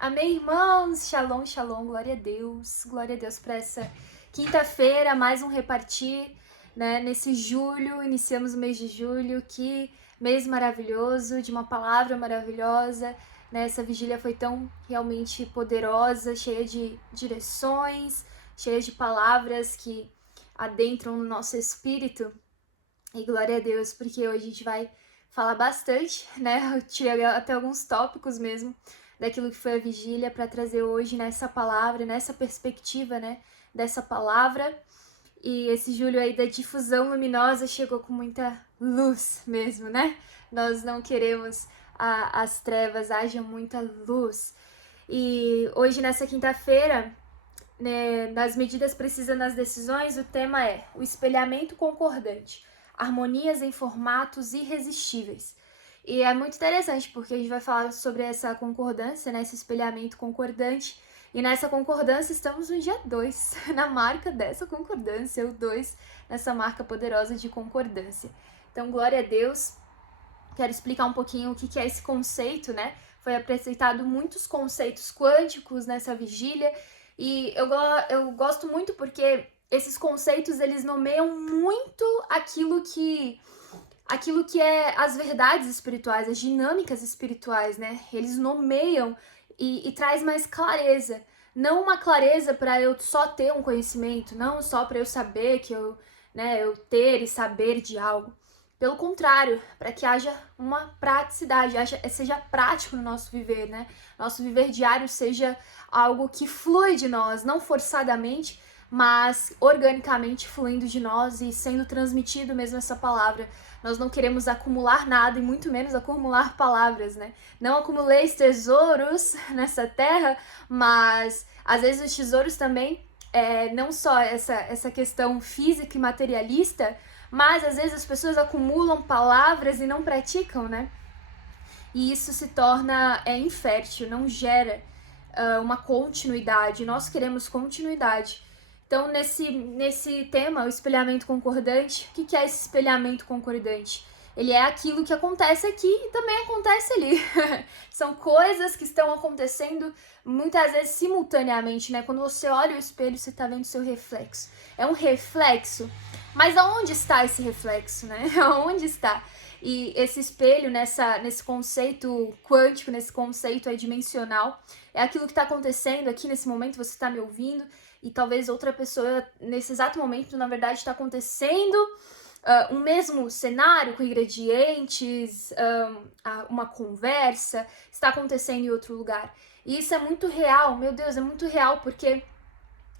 Amém, irmãos? Shalom, shalom, glória a Deus para essa quinta-feira, mais um repartir, né? Nesse julho, iniciamos o mês de julho, que mês maravilhoso, de uma palavra maravilhosa, né? Essa vigília foi tão realmente poderosa, cheia de direções, cheia de palavras que adentram no nosso espírito, e glória a Deus, porque hoje a gente vai falar bastante, né? Eu tirei até alguns tópicos mesmo daquilo que foi a vigília para trazer hoje nessa palavra, nessa perspectiva, né? Dessa palavra. E esse julho aí da difusão luminosa chegou com muita luz mesmo, né? Nós não queremos as trevas, haja muita luz. E hoje, nessa quinta-feira, né, nas medidas precisas nas decisões, o tema é o espelhamento concordante, harmonias em formatos irresistíveis. E é muito interessante porque a gente vai falar sobre essa concordância, né, esse espelhamento concordante. E nessa concordância estamos no dia 2, na marca dessa concordância, o 2, nessa marca poderosa de concordância. Então, glória a Deus. Quero explicar um pouquinho o que é esse conceito, né? Foi apresentado muitos conceitos quânticos nessa vigília e eu gosto muito porque esses conceitos, eles nomeiam muito aquilo que é as verdades espirituais, as dinâmicas espirituais, né? Eles nomeiam e traz mais clareza. Não uma clareza para eu só ter um conhecimento, não só para eu saber que eu ter e saber de algo. Pelo contrário, para que haja uma praticidade, seja prático no nosso viver, né? Nosso viver diário seja algo que flui de nós, não forçadamente, mas organicamente fluindo de nós e sendo transmitido mesmo essa palavra. Nós não queremos acumular nada e muito menos acumular palavras, né? Não acumuleis tesouros nessa terra, mas às vezes os tesouros também, não só essa questão física e materialista, mas às vezes as pessoas acumulam palavras e não praticam, né? E isso se torna infértil, não gera uma continuidade. Nós queremos continuidade. Então, nesse tema, o espelhamento concordante, o que é esse espelhamento concordante? Ele é aquilo que acontece aqui e também acontece ali. São coisas que estão acontecendo muitas vezes simultaneamente, né? Quando você olha o espelho, você está vendo seu reflexo. É um reflexo, mas aonde está esse reflexo, né? Aonde está? E esse espelho, nesse conceito quântico, nesse conceito dimensional, é aquilo que está acontecendo aqui nesse momento, você está me ouvindo, e talvez outra pessoa, nesse exato momento, na verdade, está acontecendo um mesmo cenário com ingredientes, uma conversa, está acontecendo em outro lugar. E isso é muito real, meu Deus, é muito real, porque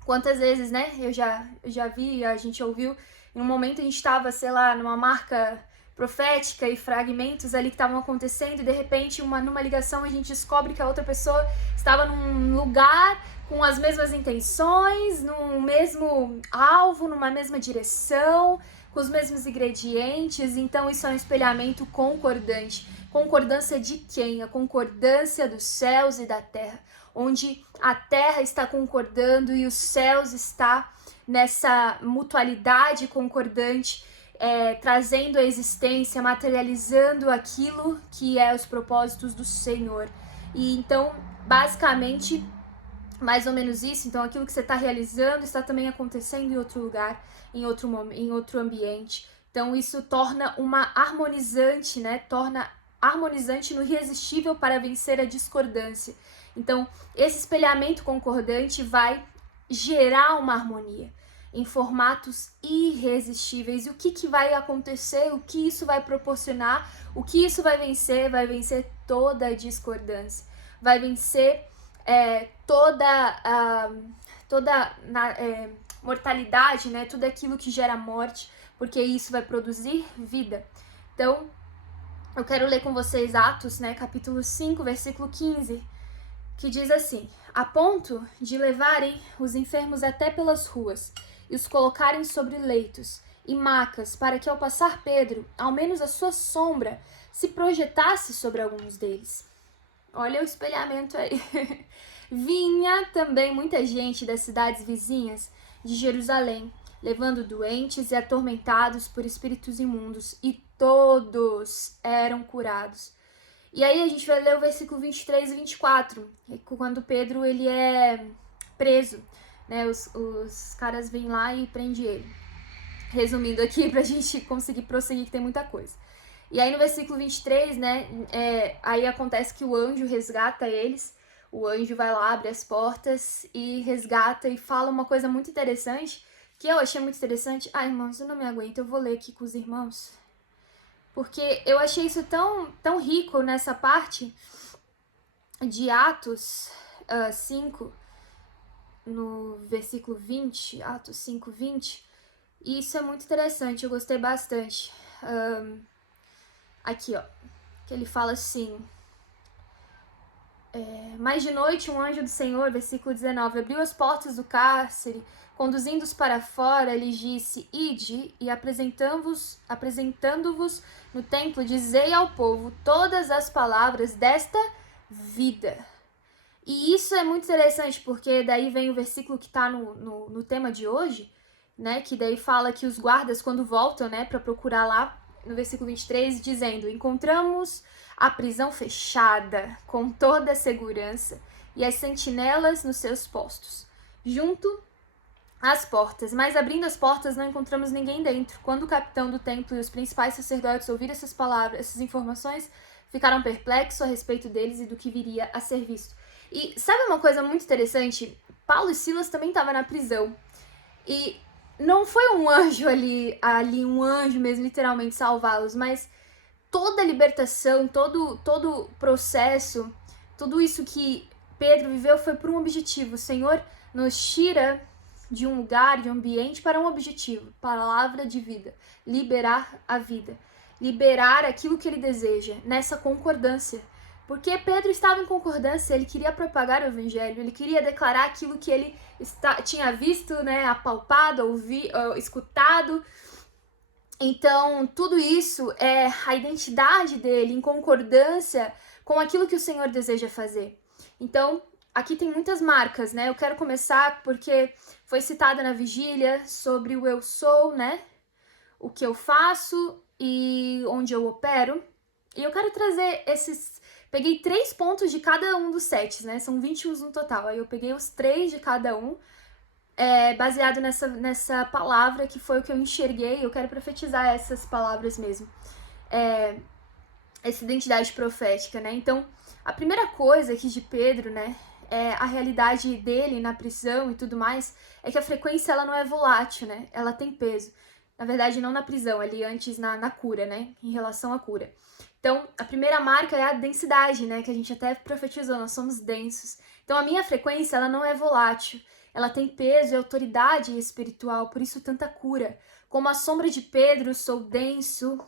quantas vezes, né, eu já vi, a gente ouviu, em um momento a gente estava, sei lá, numa marca profética e fragmentos ali que estavam acontecendo e de repente numa ligação a gente descobre que a outra pessoa estava num lugar com as mesmas intenções, num mesmo alvo, numa mesma direção, com os mesmos ingredientes. Então isso é um espelhamento concordante. Concordância de quem? A concordância dos céus e da terra, onde a terra está concordando e os céus está nessa mutualidade concordante, trazendo a existência, materializando aquilo que é os propósitos do Senhor. E então, basicamente, mais ou menos isso. Então, aquilo que você está realizando está também acontecendo em outro lugar, em outro ambiente. Então, isso torna uma harmonizante, né? Torna harmonizante no irresistível para vencer a discordância. Então, esse espelhamento concordante vai gerar uma harmonia em formatos irresistíveis. E o que vai acontecer? O que isso vai proporcionar? O que isso vai vencer? Vai vencer toda a discordância. Vai vencer toda mortalidade, né? Tudo aquilo que gera morte, porque isso vai produzir vida. Então, eu quero ler com vocês Atos, né? Capítulo 5, versículo 15, que diz assim: a ponto de levarem os enfermos até pelas ruas e os colocarem sobre leitos e macas, para que ao passar Pedro, ao menos a sua sombra se projetasse sobre alguns deles. Olha o espelhamento aí. Vinha também muita gente das cidades vizinhas de Jerusalém, levando doentes e atormentados por espíritos imundos, e todos eram curados. E aí a gente vai ler o versículo 23 e 24, quando Pedro ele é preso, né? Os caras vêm lá e prendem ele. Resumindo aqui pra gente conseguir prosseguir, que tem muita coisa. E aí no versículo 23, né, aí acontece que o anjo resgata eles, o anjo vai lá, abre as portas e resgata e fala uma coisa muito interessante, que eu achei muito interessante. Irmãos, eu não me aguento, eu vou ler aqui com os irmãos, porque eu achei isso tão rico nessa parte de Atos 5, no versículo 20, Atos 5, 20, e isso é muito interessante, eu gostei bastante. Aqui, ó, que ele fala assim, mas de noite um anjo do Senhor, versículo 19, abriu as portas do cárcere, conduzindo-os para fora, lhes disse, ide e apresentando-vos no templo, dizei ao povo todas as palavras desta vida. E isso é muito interessante, porque daí vem o versículo que está no tema de hoje, né, que daí fala que os guardas, quando voltam, né, para procurar lá, no versículo 23, dizendo, encontramos a prisão fechada, com toda a segurança, e as sentinelas nos seus postos, junto às portas, mas abrindo as portas não encontramos ninguém dentro. Quando o capitão do templo e os principais sacerdotes ouviram essas palavras, essas informações, ficaram perplexos a respeito deles e do que viria a ser visto. E sabe uma coisa muito interessante? Paulo e Silas também estavam na prisão, e não foi um anjo ali um anjo mesmo, literalmente, salvá-los, mas toda a libertação, todo processo, tudo isso que Pedro viveu foi por um objetivo. O Senhor nos tira de um lugar, de um ambiente para um objetivo, palavra de vida, liberar a vida, liberar aquilo que ele deseja, nessa concordância. Porque Pedro estava em concordância, ele queria propagar o evangelho, ele queria declarar aquilo que ele tinha visto, né, apalpado, escutado. Então, tudo isso é a identidade dele em concordância com aquilo que o Senhor deseja fazer. Então, aqui tem muitas marcas, né? Eu quero começar porque foi citada na vigília sobre o eu sou, né? O que eu faço e onde eu opero. E eu quero trazer Peguei 3 pontos de cada um dos 7, né? São 21 no total. Aí eu peguei os 3 de cada um, baseado nessa palavra que foi o que eu enxerguei. Eu quero profetizar essas palavras mesmo. Essa identidade profética, né? Então, a primeira coisa aqui de Pedro, né? A realidade dele na prisão e tudo mais, é que a frequência ela não é volátil, né? Ela tem peso. Na verdade, não na prisão, ali antes na cura, né? Em relação à cura. Então, a primeira marca é a densidade, né? Que a gente até profetizou, nós somos densos. Então, a minha frequência, ela não é volátil. Ela tem peso e autoridade espiritual, por isso tanta cura. Como a sombra de Pedro, sou denso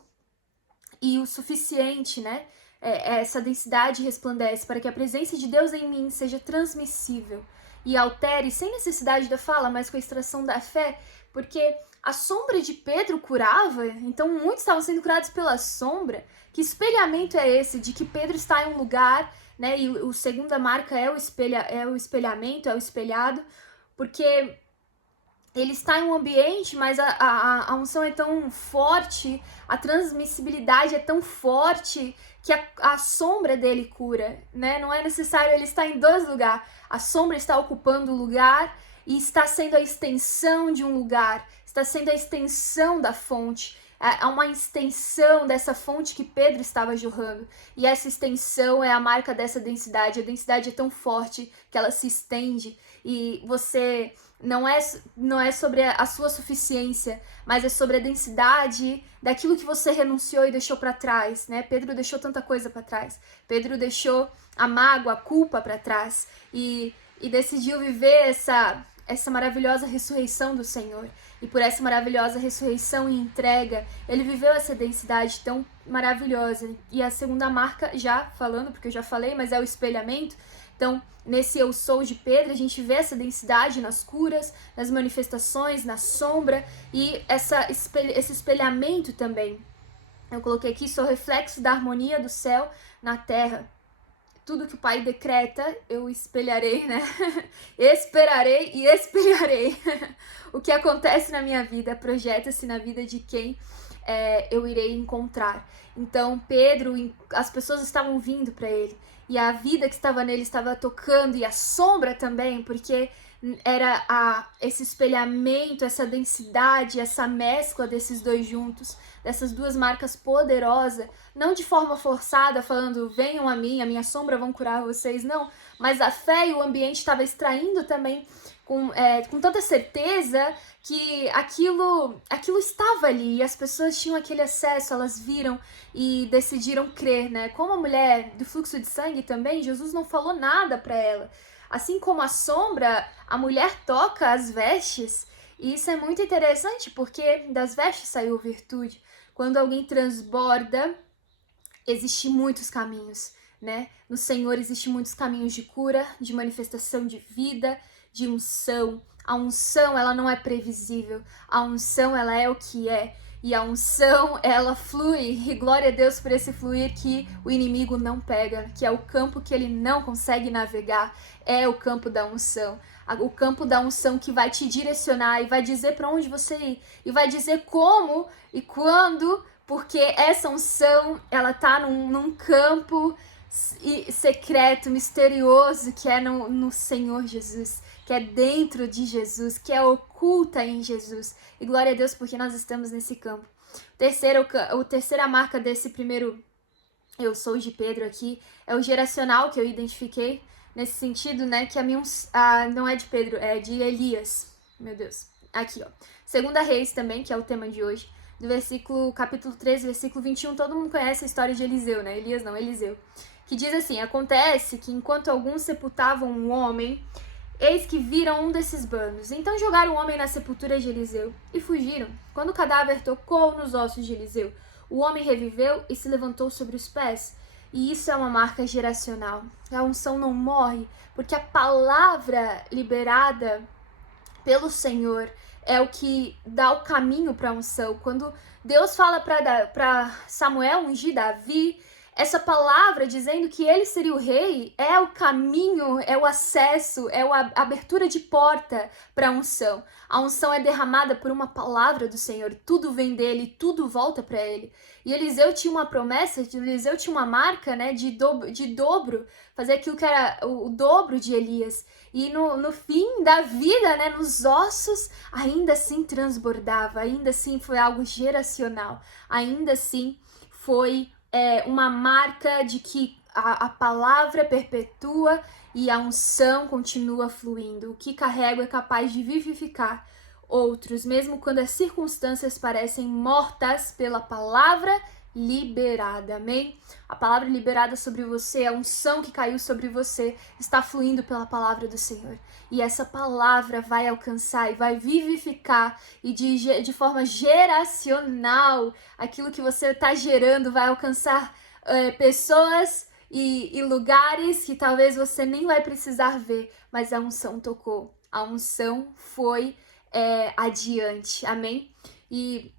e o suficiente, né? Essa densidade resplandece para que a presença de Deus em mim seja transmissível e altere, sem necessidade da fala, mas com a extração da fé, porque a sombra de Pedro curava, então muitos estavam sendo curados pela sombra. Que espelhamento é esse de que Pedro está em um lugar, né? E a segunda marca é o espelhamento, é o espelhado, porque ele está em um ambiente, mas a unção é tão forte, a transmissibilidade é tão forte que a sombra dele cura, né? Não é necessário ele estar em 2 lugares. A sombra está ocupando o lugar e está sendo a extensão de um lugar, está sendo a extensão da fonte. Há uma extensão dessa fonte que Pedro estava jorrando. E essa extensão é a marca dessa densidade. A densidade é tão forte que ela se estende. E você não é sobre a sua suficiência, mas é sobre a densidade daquilo que você renunciou e deixou para trás, né? Pedro deixou tanta coisa para trás. Pedro deixou a mágoa, a culpa para trás. E decidiu viver essa maravilhosa ressurreição do Senhor. E por essa maravilhosa ressurreição e entrega, ele viveu essa densidade tão maravilhosa. E a segunda marca, já falando, porque eu já falei, mas é o espelhamento. Então, nesse eu sou de Pedro, a gente vê essa densidade nas curas, nas manifestações, na sombra e esse espelhamento também. Eu coloquei aqui, sou reflexo da harmonia do céu na terra. Tudo que o Pai decreta, eu espelharei, né? Esperarei e espelharei. O que acontece na minha vida projeta-se na vida de quem eu irei encontrar. Então Pedro, as pessoas estavam vindo para ele, e a vida que estava nele estava tocando, e a sombra também, porque era esse espelhamento, essa densidade, essa mescla desses dois juntos, dessas duas marcas poderosas, não de forma forçada, falando, venham a mim, a minha sombra vão curar vocês, não, mas a fé e o ambiente estava extraindo também com tanta certeza que aquilo estava ali, e as pessoas tinham aquele acesso, elas viram e decidiram crer, né? Como a mulher do fluxo de sangue também, Jesus não falou nada para ela. Assim como a sombra, a mulher toca as vestes, e isso é muito interessante, porque das vestes saiu virtude. Quando alguém transborda, existem muitos caminhos, né? No Senhor existem muitos caminhos de cura, de manifestação de vida, de unção. A unção, ela não é previsível. A unção, ela é o que é. E a unção, ela flui. E glória a Deus por esse fluir que o inimigo não pega, que é o campo que ele não consegue navegar. É o campo da unção. O campo da unção que vai te direcionar e vai dizer para onde você ir. E vai dizer como e quando, porque essa unção, ela tá num campo secreto, misterioso, que é no Senhor Jesus, que é dentro de Jesus, que é oculta em Jesus. E glória a Deus porque nós estamos nesse campo. A terceira marca desse primeiro eu sou de Pedro aqui é o geracional que eu identifiquei nesse sentido, né, que a minha não é de Pedro, é de Elias. Meu Deus. Aqui, ó. Segunda Reis também, que é o tema de hoje, do capítulo 13, versículo 21, todo mundo conhece a história de Eliseu, né? Elias não, Eliseu. Que diz assim, acontece que enquanto alguns sepultavam um homem, eis que viram um desses bandos. Então jogaram o homem na sepultura de Eliseu e fugiram. Quando o cadáver tocou nos ossos de Eliseu, o homem reviveu e se levantou sobre os pés. E isso é uma marca geracional. A unção não morre, porque a palavra liberada pelo Senhor é o que dá o caminho para a unção. Quando Deus fala para Samuel ungir Davi, essa palavra dizendo que ele seria o rei é o caminho, é o acesso, é a abertura de porta para a unção. A unção é derramada por uma palavra do Senhor, tudo vem dele, tudo volta para ele. E Eliseu tinha uma promessa, Eliseu tinha uma marca, né, de dobro, fazer aquilo que era o dobro de Elias. E no fim da vida, né, nos ossos, ainda assim transbordava, ainda assim foi algo geracional, ainda assim foi uma marca de que a palavra perpetua e a unção continua fluindo. O que carrego é capaz de vivificar outros, mesmo quando as circunstâncias parecem mortas pela palavra liberada, amém? A palavra liberada sobre você, a unção que caiu sobre você, está fluindo pela palavra do Senhor. E essa palavra vai alcançar e vai vivificar, e de forma geracional, aquilo que você está gerando vai alcançar pessoas e lugares que talvez você nem vai precisar ver, mas a unção tocou, a unção foi adiante, amém? E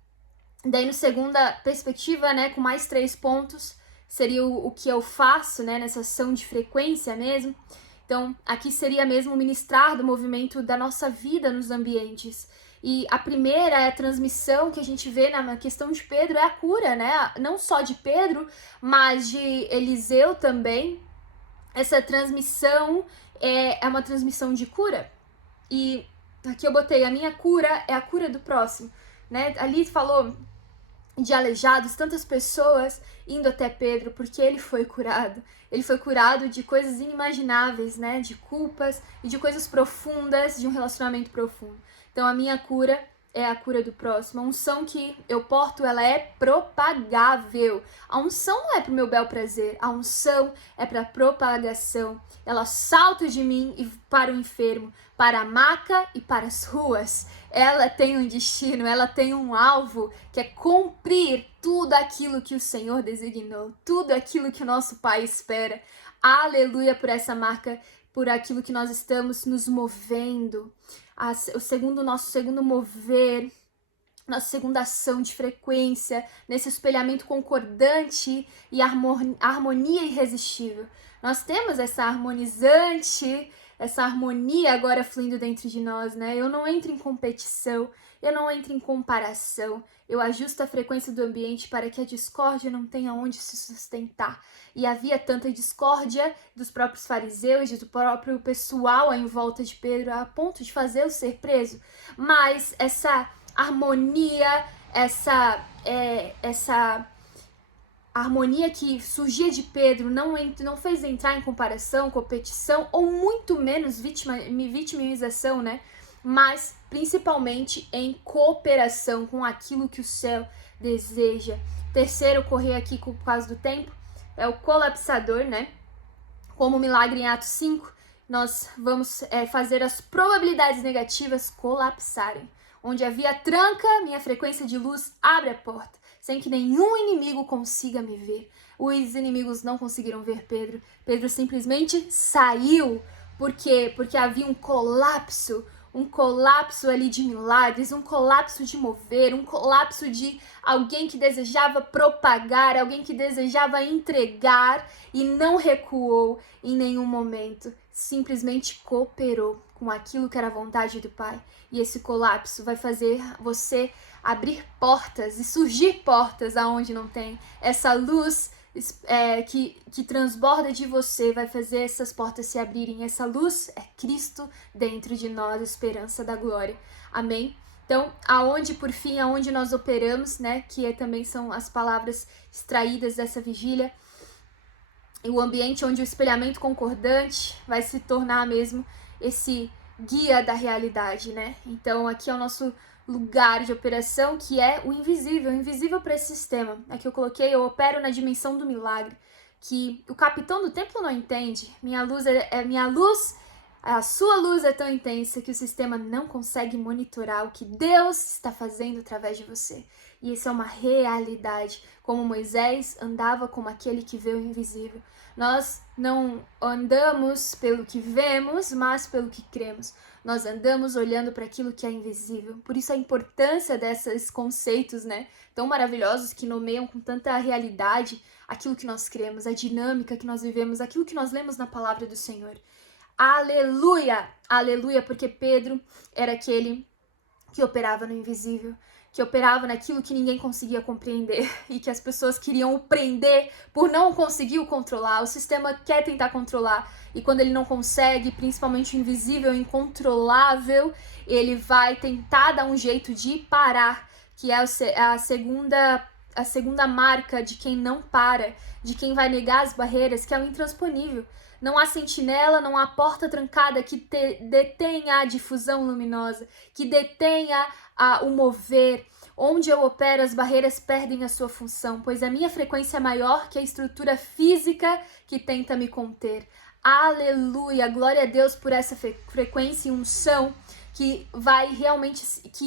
daí, no segunda perspectiva, né, com mais 3 pontos, seria o que eu faço, né, nessa ação de frequência mesmo. Então, aqui seria mesmo ministrar do movimento da nossa vida nos ambientes. E a primeira é a transmissão que a gente vê na questão de Pedro, é a cura, né? Não só de Pedro, mas de Eliseu também. Essa transmissão é uma transmissão de cura. E aqui eu botei, a minha cura é a cura do próximo, né? Ali falou de aleijados, tantas pessoas indo até Pedro, porque ele foi curado. Ele foi curado de coisas inimagináveis, né? De culpas e de coisas profundas, de um relacionamento profundo. Então, a minha cura é a cura do próximo. A unção que eu porto, ela é propagável. A unção não é para o meu bel prazer. A unção é para propagação. Ela salta de mim e para o enfermo, para a maca e para as ruas. Ela tem um destino, ela tem um alvo, que é cumprir tudo aquilo que o Senhor designou, tudo aquilo que o nosso Pai espera. Aleluia por essa marca, por aquilo que nós estamos nos movendo. Nosso segundo mover, nossa segunda ação de frequência, nesse espelhamento concordante e harmonia irresistível. Nós temos essa harmonizante essa harmonia agora fluindo dentro de nós, né? Eu não entro em competição, eu não entro em comparação, eu ajusto a frequência do ambiente para que a discórdia não tenha onde se sustentar. E havia tanta discórdia dos próprios fariseus, do próprio pessoal em volta de Pedro, a ponto de fazê-lo ser preso. Mas essa harmonia, essa harmonia que surgia de Pedro não fez entrar em comparação, competição ou muito menos vitimização, né? Mas principalmente em cooperação com aquilo que o céu deseja. Terceiro, correr aqui por causa do tempo, é o colapsador, né? Como o milagre em Atos 5, nós vamos fazer as probabilidades negativas colapsarem. Onde havia tranca, minha frequência de luz abre a porta, sem que nenhum inimigo consiga me ver. Os inimigos não conseguiram ver Pedro. Pedro simplesmente saiu. Por quê? Porque havia um colapso ali de milagres, um colapso de mover, um colapso de alguém que desejava propagar, alguém que desejava entregar e não recuou em nenhum momento, simplesmente cooperou com aquilo que era a vontade do Pai. E esse colapso vai fazer você abrir portas e surgir portas aonde não tem. Essa luz que transborda de você vai fazer essas portas se abrirem. Essa luz é Cristo dentro de nós, esperança da glória. Amém? Então, aonde nós operamos, né, que também são as palavras extraídas dessa vigília, e o ambiente onde o espelhamento concordante vai se tornar mesmo esse guia da realidade, né? Então, aqui é o nosso lugar de operação, que é o invisível para esse sistema. Aqui eu coloquei, eu opero na dimensão do milagre, que o capitão do templo não entende. Minha luz a sua luz é tão intensa que o sistema não consegue monitorar o que Deus está fazendo através de você. E isso é uma realidade, como Moisés andava como aquele que vê o invisível. Nós não andamos pelo que vemos, mas pelo que cremos. Nós andamos olhando para aquilo que é invisível. Por isso a importância desses conceitos, né, tão maravilhosos que nomeiam com tanta realidade aquilo que nós cremos, a dinâmica que nós vivemos, aquilo que nós lemos na palavra do Senhor. Aleluia! Aleluia, porque Pedro era aquele que operava no invisível, que operava naquilo que ninguém conseguia compreender e que as pessoas queriam o prender por não conseguir o controlar. O sistema quer tentar controlar e quando ele não consegue, principalmente o invisível, o incontrolável, ele vai tentar dar um jeito de parar, que é a segunda marca de quem não para, de quem vai negar as barreiras, que é o intransponível. Não há sentinela, não há porta trancada que detenha a difusão luminosa, que detenha o mover. Onde eu opero, as barreiras perdem a sua função, pois a minha frequência é maior que a estrutura física que tenta me conter. Aleluia! Glória a Deus por essa frequência e unção que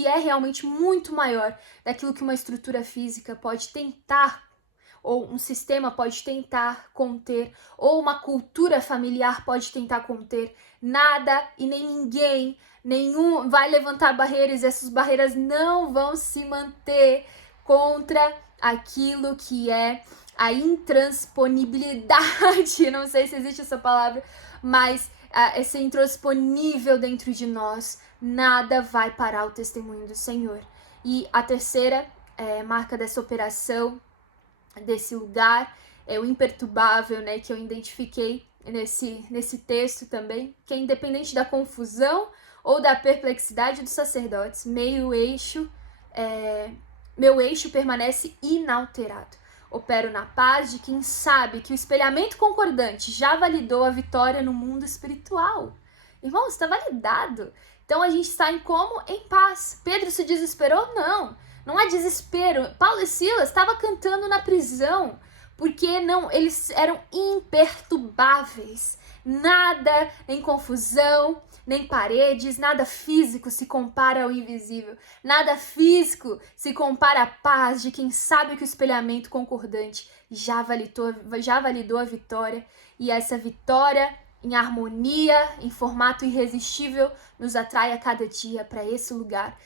é realmente muito maior daquilo que uma estrutura física pode tentar, ou um sistema pode tentar conter, ou uma cultura familiar pode tentar conter. Nada e nem ninguém, nenhum vai levantar barreiras, e essas barreiras não vão se manter contra aquilo que é a intransponibilidade. Não sei se existe essa palavra, mas esse intransponível dentro de nós. Nada vai parar o testemunho do Senhor. E a terceira marca dessa operação, desse lugar, é o imperturbável, né, que eu identifiquei nesse texto também, que é independente da confusão ou da perplexidade dos sacerdotes, meu eixo permanece inalterado. Opero na paz de quem sabe que o espelhamento concordante já validou a vitória no mundo espiritual. Irmãos, está validado. Então a gente está em como? Em paz. Pedro se desesperou? Não há desespero. Paulo e Silas estavam cantando na prisão, porque não, eles eram imperturbáveis. Nada, nem confusão, nem paredes, nada físico se compara ao invisível. Nada físico se compara à paz de quem sabe que o espelhamento concordante já validou a vitória. E essa vitória em harmonia, em formato irresistível, nos atrai a cada dia para esse lugar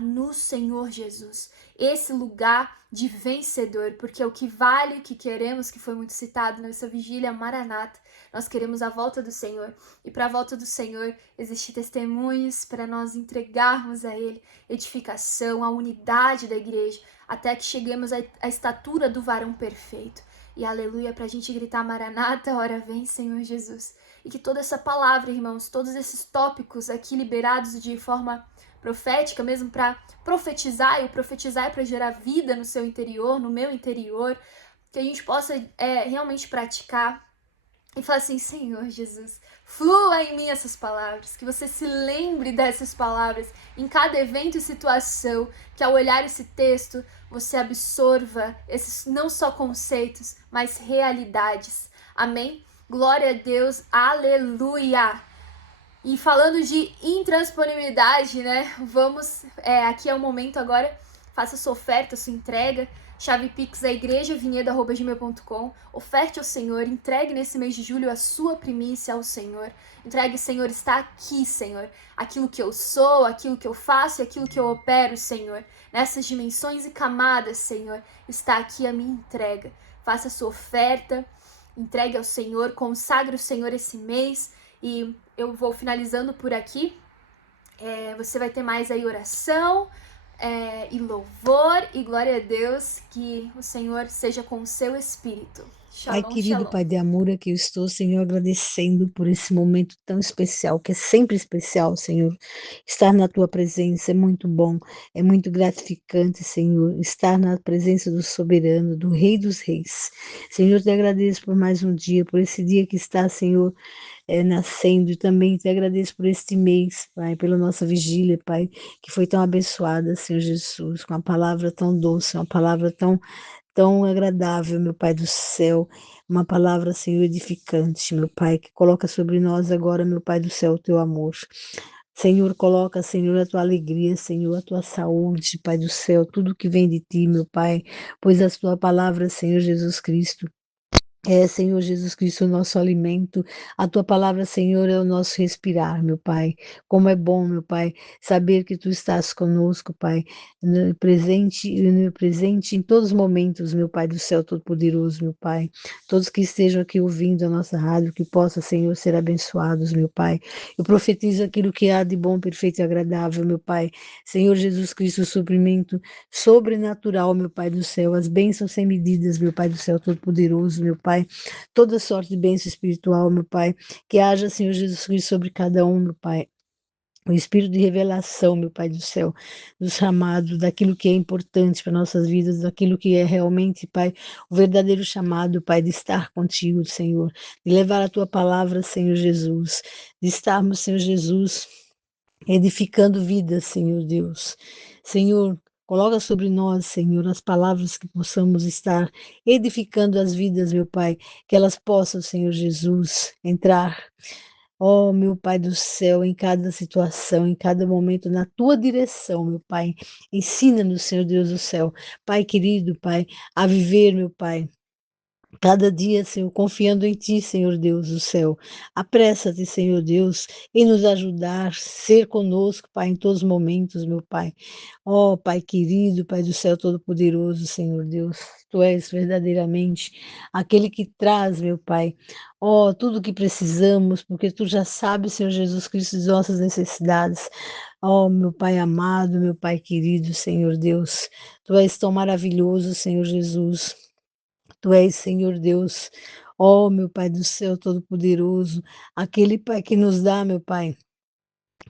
no Senhor Jesus, esse lugar de vencedor, porque o que vale, o que queremos, que foi muito citado nessa vigília, Maranata, Nós queremos a volta do Senhor. E para a volta do Senhor, existem testemunhos para nós entregarmos a Ele edificação, a unidade da igreja, até que cheguemos à estatura do varão perfeito. E aleluia, para a gente gritar Maranata, ora vem, Senhor Jesus. E que toda essa palavra, irmãos, todos esses tópicos aqui liberados de forma profética, mesmo para profetizar, e o profetizar é para gerar vida no seu interior, no meu interior, que a gente possa realmente praticar e falar assim, Senhor Jesus, flua em mim essas palavras, que você se lembre dessas palavras em cada evento e situação, que ao olhar esse texto, você absorva esses não só conceitos, mas realidades. Amém? Glória a Deus, aleluia! E falando de intransferibilidade, né? Vamos, aqui é o momento agora, faça sua oferta, sua entrega. Chave Pix da igreja, vinhedo@gmail.com. Oferte ao Senhor, entregue nesse mês de julho a sua primícia ao Senhor. Entregue, Senhor, está aqui, Senhor. Aquilo que eu sou, aquilo que eu faço e aquilo que eu opero, Senhor. Nessas dimensões e camadas, Senhor, está aqui a minha entrega. Faça a sua oferta, entregue ao Senhor, consagre o Senhor esse mês. E eu vou finalizando por aqui. Você vai ter mais aí oração e louvor e glória a Deus, que o Senhor seja com o seu espírito. Pai Shalom, querido, shalom. Pai de amor, aqui eu estou, Senhor, agradecendo por esse momento tão especial, que é sempre especial, Senhor. Estar na tua presença é muito bom, é muito gratificante, Senhor. Estar na presença do soberano, do Rei dos Reis. Senhor, te agradeço por mais um dia, por esse dia que está, Senhor, nascendo. E também te agradeço por este mês, Pai, pela nossa vigília, Pai, que foi tão abençoada, Senhor Jesus, com uma palavra tão doce, uma palavra tão agradável, meu Pai do céu, uma palavra, Senhor, edificante, meu Pai, que coloca sobre nós agora, meu Pai do céu, o teu amor. Senhor, coloca, Senhor, a tua alegria, Senhor, a tua saúde, Pai do céu, tudo que vem de ti, meu Pai, pois a tua palavra, Senhor Jesus Cristo, Senhor Jesus Cristo, o nosso alimento, a tua palavra, Senhor, é o nosso respirar, meu Pai. Como é bom, meu Pai, saber que tu estás conosco, Pai, no presente em todos os momentos, meu Pai do céu Todo-Poderoso, meu Pai. Todos que estejam aqui ouvindo a nossa rádio, que possa, Senhor, ser abençoados, meu Pai. Eu profetizo aquilo que há de bom, perfeito e agradável, meu Pai. Senhor Jesus Cristo, o suprimento sobrenatural, meu Pai do céu, as bênçãos sem medidas, meu Pai do céu Todo-Poderoso, meu Pai, toda sorte de bênção espiritual, meu Pai, que haja, Senhor Jesus Cristo, sobre cada um, meu Pai. O espírito de revelação, meu Pai do céu, do chamado, daquilo que é importante para nossas vidas, daquilo que é realmente, Pai, o verdadeiro chamado, Pai, de estar contigo, Senhor, de levar a tua palavra, Senhor Jesus, de estarmos, Senhor Jesus, edificando vidas, Senhor Deus. Senhor, coloca sobre nós, Senhor, as palavras que possamos estar edificando as vidas, meu Pai, que elas possam, Senhor Jesus, entrar, ó meu Pai do céu, em cada situação, em cada momento, na tua direção, meu Pai. Ensina-nos, Senhor Deus do céu, Pai querido, Pai, a viver, meu Pai, cada dia, Senhor, confiando em Ti, Senhor Deus do céu. Apressa-te, Senhor Deus, em nos ajudar, ser conosco, Pai, em todos os momentos, meu Pai. Ó, Pai querido, Pai do céu Todo-Poderoso, Senhor Deus, Tu és verdadeiramente aquele que traz, meu Pai, ó, tudo o que precisamos, porque Tu já sabes, Senhor Jesus Cristo, as nossas necessidades. Ó, meu Pai amado, meu Pai querido, Senhor Deus, Tu és tão maravilhoso, Senhor Jesus. Tu és, Senhor Deus, ó meu Pai do céu Todo-Poderoso, aquele Pai que nos dá, meu Pai,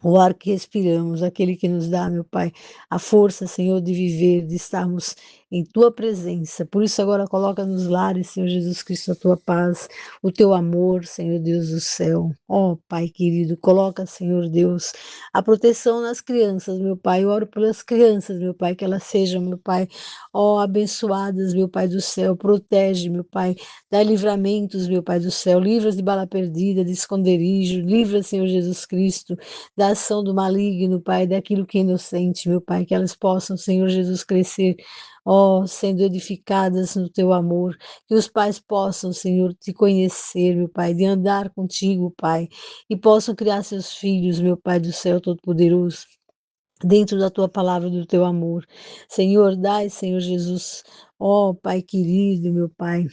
o ar que respiramos, aquele que nos dá, meu Pai, a força, Senhor, de viver, de estarmos em Tua presença. Por isso agora coloca nos lares, Senhor Jesus Cristo, a Tua paz, o Teu amor, Senhor Deus do céu. Ó Pai querido, coloca, Senhor Deus, a proteção nas crianças, meu Pai. Eu oro pelas crianças, meu Pai, que elas sejam, meu Pai, ó, abençoadas, meu Pai do céu. Protege, meu Pai, dá livramentos, meu Pai do céu. Livras de bala perdida, de esconderijo. Livra, Senhor Jesus Cristo, da ação do maligno, Pai, daquilo que é inocente, meu Pai, que elas possam, Senhor Jesus, crescer, ó, sendo edificadas no teu amor, que os pais possam, Senhor, te conhecer, meu Pai, de andar contigo, Pai, e possam criar seus filhos, meu Pai do céu Todo-Poderoso, dentro da tua palavra, do teu amor. Senhor, dai, Senhor Jesus, ó, Pai querido, meu Pai,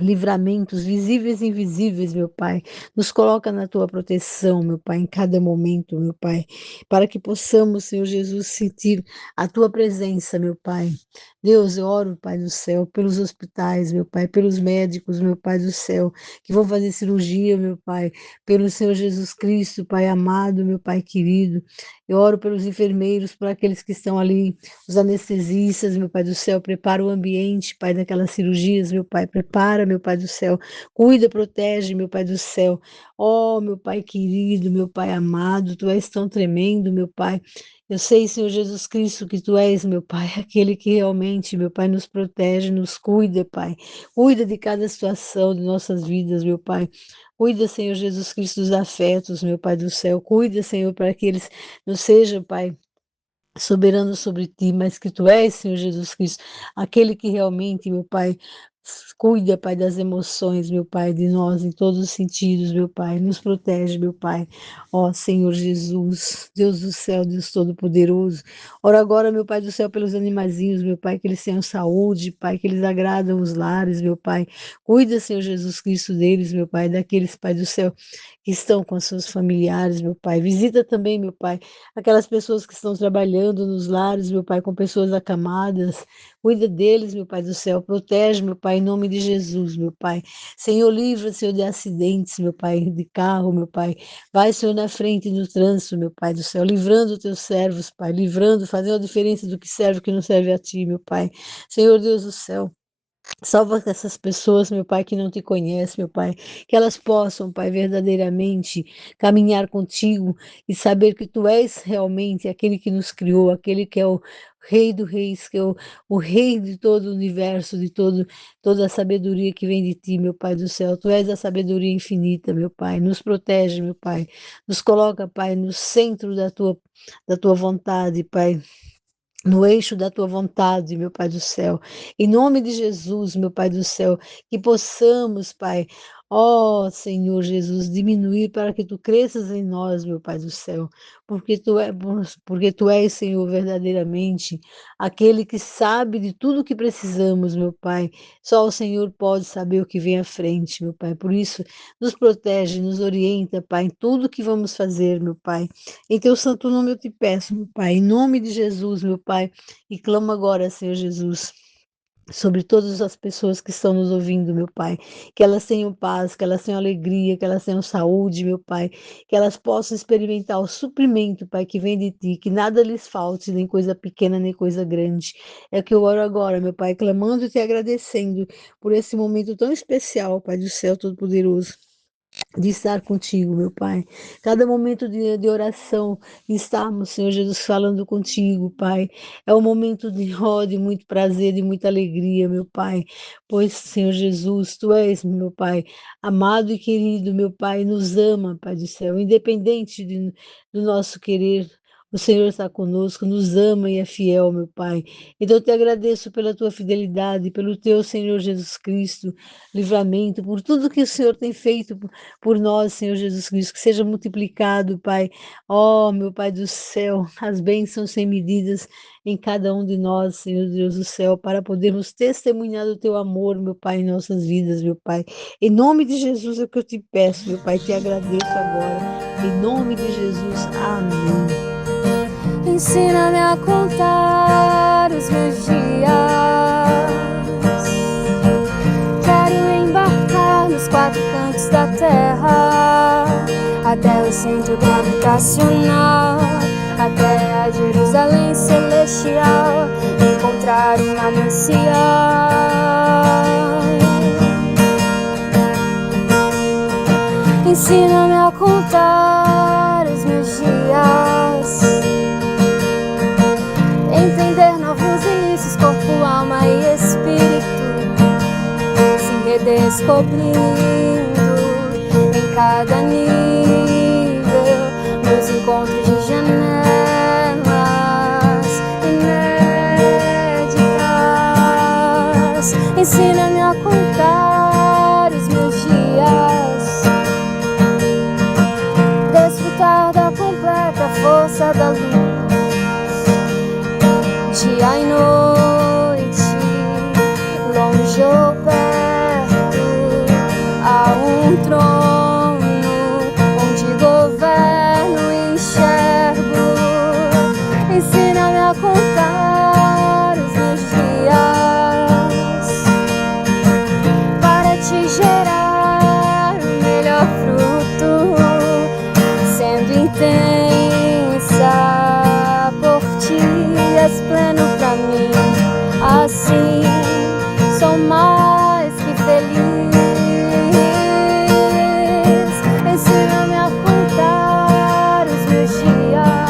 livramentos visíveis e invisíveis, meu Pai. Nos coloca na tua proteção, meu Pai, em cada momento, meu Pai, para que possamos, Senhor Jesus, sentir a tua presença, meu Pai. Deus, eu oro, Pai do céu, pelos hospitais, meu Pai, pelos médicos, meu Pai do céu, que vão fazer cirurgia, meu Pai, pelo Senhor Jesus Cristo, Pai amado, meu Pai querido. Eu oro pelos enfermeiros, por aqueles que estão ali, os anestesistas, meu Pai do céu, prepara o ambiente, Pai, daquelas cirurgias, meu Pai, prepara, meu Pai do céu, cuida, protege, meu Pai do céu. Oh, meu Pai querido, meu Pai amado, Tu és tão tremendo, meu Pai. Eu sei, Senhor Jesus Cristo, que Tu és, meu Pai, aquele que realmente, meu Pai, nos protege, nos cuida, Pai. Cuida de cada situação de nossas vidas, meu Pai. Cuida, Senhor Jesus Cristo, dos afetos, meu Pai do céu. Cuida, Senhor, para que eles não sejam, Pai, soberano sobre ti, mas que tu és, Senhor Jesus Cristo, aquele que realmente, meu Pai, cuida, Pai, das emoções, meu Pai, de nós em todos os sentidos, meu Pai, nos protege, meu Pai, ó Senhor Jesus, Deus do céu, Deus Todo-Poderoso, ora agora, meu Pai do céu, pelos animaizinhos, meu Pai, que eles tenham saúde, Pai, que eles agradam os lares, meu Pai, cuida, Senhor Jesus Cristo, deles, meu Pai, daqueles, Pai do céu, que estão com seus familiares, meu Pai, visita também, meu Pai, aquelas pessoas que estão trabalhando nos lares, meu Pai, com pessoas acamadas, cuida deles, meu Pai do céu, protege, meu Pai, em nome de Jesus, meu Pai. Senhor, livra, Senhor, de acidentes, meu Pai, de carro, meu Pai. Vai, Senhor, na frente no trânsito, meu Pai do céu, livrando os teus servos, Pai, livrando, fazendo a diferença do que serve e o que não serve a Ti, meu Pai. Senhor Deus do céu, salva essas pessoas, meu Pai, que não te conhecem, meu Pai, que elas possam, Pai, verdadeiramente caminhar contigo e saber que Tu és realmente aquele que nos criou, aquele que é o Rei dos Reis, que é o Rei de todo o universo, de toda a sabedoria que vem de Ti, meu Pai do céu. Tu és a sabedoria infinita, meu Pai. Nos protege, meu Pai. Nos coloca, Pai, no centro da tua vontade, Pai, no eixo da tua vontade, meu Pai do céu. Em nome de Jesus, meu Pai do céu, que possamos, Pai, ó Senhor Jesus, diminuir para que tu cresças em nós, meu Pai do céu, porque tu és, Senhor, verdadeiramente aquele que sabe de tudo o que precisamos, meu Pai. Só o Senhor pode saber o que vem à frente, meu Pai. Por isso, nos protege, nos orienta, Pai, em tudo que vamos fazer, meu Pai. Em teu santo nome eu te peço, meu Pai, em nome de Jesus, meu Pai, e clamo agora, Senhor Jesus, sobre todas as pessoas que estão nos ouvindo, meu Pai, que elas tenham paz, que elas tenham alegria, que elas tenham saúde, meu Pai, que elas possam experimentar o suprimento, Pai, que vem de Ti, que nada lhes falte, nem coisa pequena, nem coisa grande. É o que eu oro agora, meu Pai, clamando e te agradecendo por esse momento tão especial, Pai do céu Todo-Poderoso, de estar contigo, meu Pai. Cada momento de oração, de estarmos, Senhor Jesus, falando contigo, Pai. É um momento de muito prazer, de muita alegria, meu Pai. Pois, Senhor Jesus, Tu és, meu Pai, amado e querido, meu Pai, nos ama, Pai do céu, independente do nosso querer. O Senhor está conosco, nos ama e é fiel, meu Pai. Então eu te agradeço pela tua fidelidade, pelo teu Senhor Jesus Cristo, livramento, por tudo que o Senhor tem feito por nós, Senhor Jesus Cristo, que seja multiplicado, Pai. Ó, meu Pai do céu, as bênçãos sem medidas em cada um de nós, Senhor Deus do céu, para podermos testemunhar do teu amor, meu Pai, em nossas vidas, meu Pai. Em nome de Jesus é o que eu te peço, meu Pai, te agradeço agora. Em nome de Jesus, amém. Ensina-me a contar os meus dias. Quero embarcar nos quatro cantos da terra, até o centro gravitacional, até a Jerusalém celestial, encontrar um manancial. Ensina-me a contar os meus dias, entender novos inícios, corpo, alma e espírito, se redescobrindo em cada nível, nos encontros de janelas inéditas. Ensina-me a contar os meus dias, desfrutar da completa força da luz, dia e noite, longe ou perto, intensa por ti, és pleno pra mim. Assim sou mais que feliz. Ensina-me a contar os meus dias,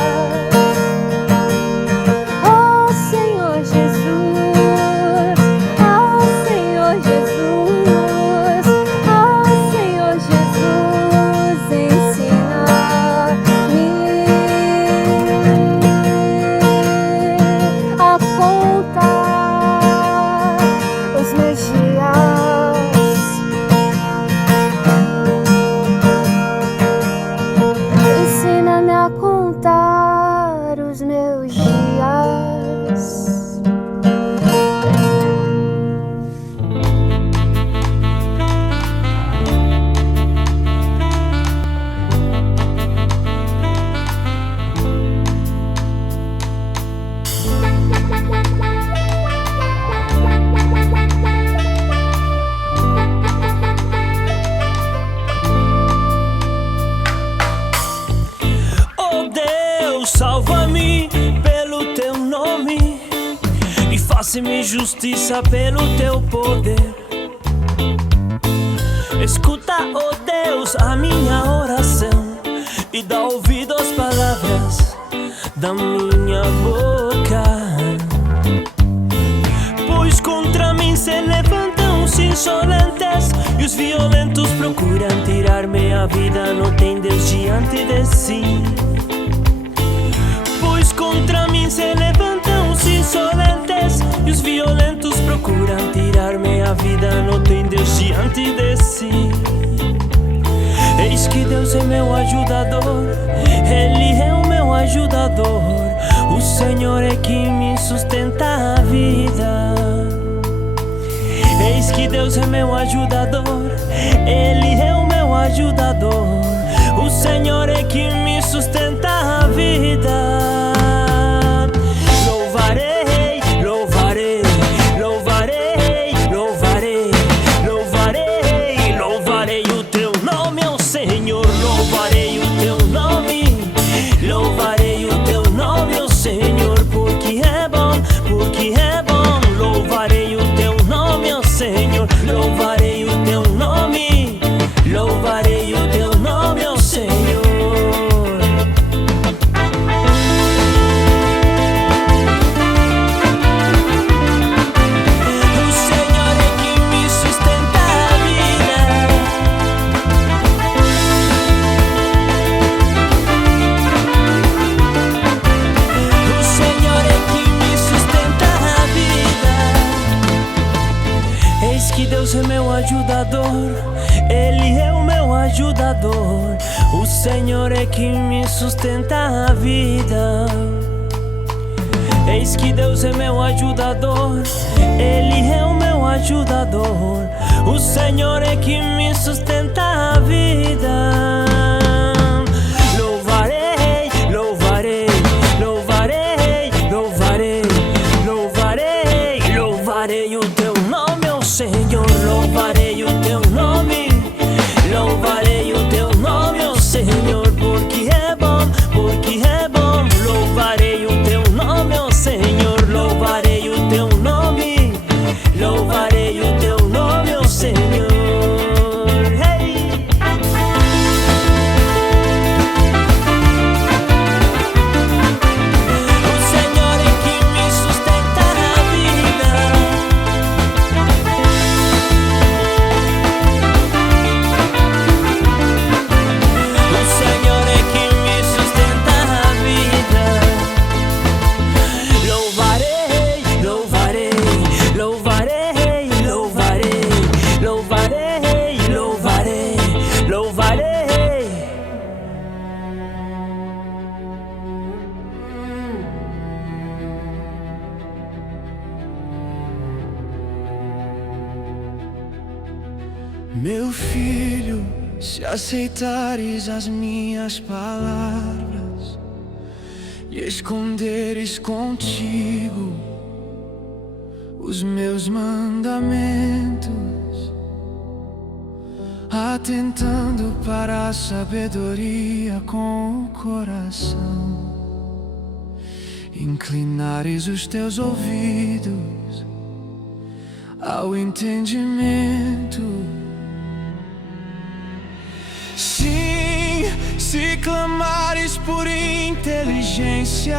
oh Senhor Jesus, oh Senhor Jesus, oh Senhor Jesus, ensina-me a contar os meus dias. Ensina-me a contar os meus dias. Oh Deus, salva-me pelo teu nome e faça-me justiça pelo teu poder. Escuta, oh Deus, a minha oração e dá ouvido às palavras da minha boca. Pois contra mim se levantam os insolentes e os violentos procuram tirar-me a vida. Não tem Deus diante de si. Pois contra mim se levantam os insolentes e os violentos procuram tirar-me a vida. Não tem Deus diante de si. Eis que Deus é meu ajudador, Ele é o meu ajudador. O Senhor é quem me sustenta a vida. Eis que Deus é meu ajudador, Ele é o meu ajudador. O Senhor é quem me sustenta a vida. Louvarei, louvarei, louvarei, louvarei, louvarei, louvarei o teu nome, ó Senhor. Louvarei o teu nome, louvarei o teu nome, ó Senhor, porque é bom, porque é bom. Louvarei o teu nome, ó Senhor. Louvarei o teu nome, louvarei o teu nome, ó Senhor. O Senhor é quem me sustenta a vida. O Senhor é quem me sustenta a vida. Eis que Deus é meu ajudador, Ele é o meu ajudador. O Senhor é quem me sustenta a vida. Eis que Deus é meu ajudador, Ele é o meu ajudador. O Senhor é quem me sustenta a vida. Louvarei, louvarei, louvarei, louvarei, louvarei, louvarei o teu nome, ó Senhor. Louvarei o teu nome, louvarei o teu nome, ó Senhor, porque é bom, porque é bom. Louvarei o teu nome, ó Senhor. Louvarei o teu nome, louvarei o teu nome, ó Senhor. Hey! O Senhor é quem me sustenta a vida. O Senhor é quem me sustenta a vida. Louvarei, louvarei, louvarei, louvarei, louvarei, louvarei, louvarei. Meu filho, se aceitares as minhas palavras e esconderes contigo os meus mandamentos, atentando para a sabedoria com o coração. Inclinares os teus ouvidos ao entendimento. Sim, se clamares por inteligência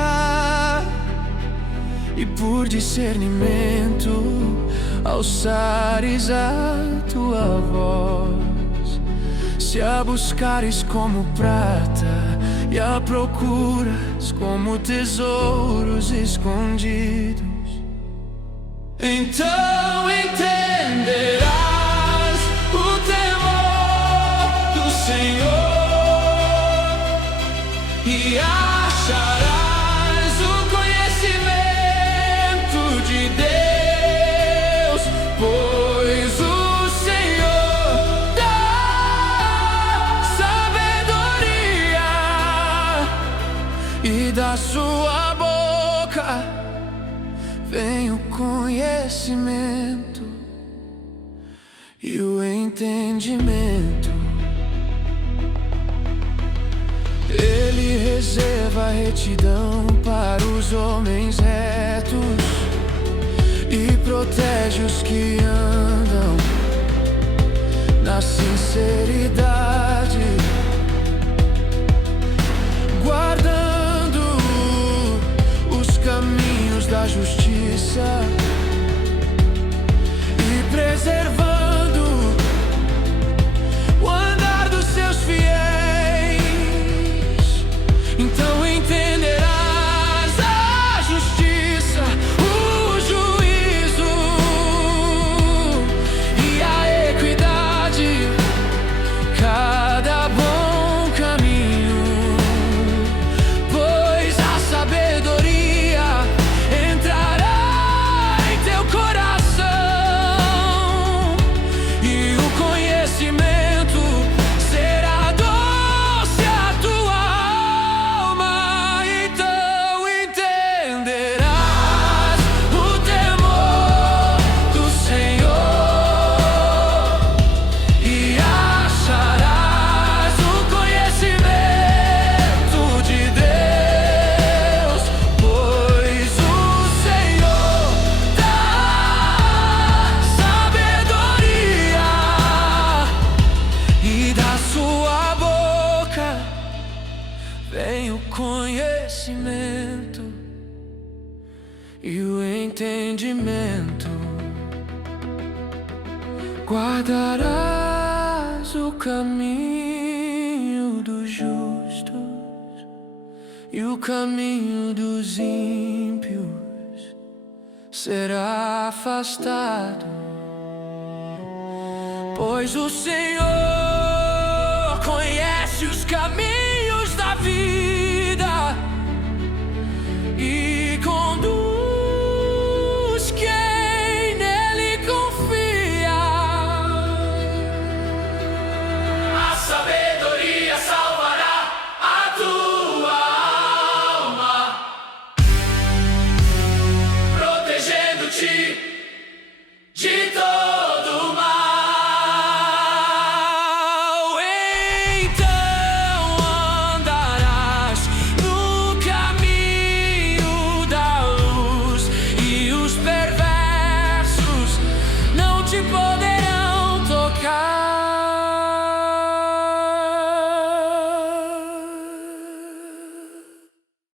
e por discernimento, alçares a tua voz. Se a buscares como prata e a procuras como tesouros escondidos, então entenderás o temor do Senhor e acharás o conhecimento de Deus, pois o Senhor dá sabedoria e da sua boca vem o conhecimento e o entendimento. Ele reserva retidão para os homens retos e protege os que andam na sinceridade, guardando os caminhos da justiça e preservando o andar dos seus fiéis. Então entenderás a justiça, o juízo e a equidade, cada bom caminho, pois a sabedoria entrará em teu coração e o conhecimento será doce à tua alma. Então entenderás o temor do Senhor e acharás o conhecimento de Deus, pois o Senhor dá sabedoria e da sua boca vem o conhecimento e o entendimento. Guardarás o caminho dos justos e o caminho dos ímpios será afastado, pois o Senhor conhece os caminhos da vida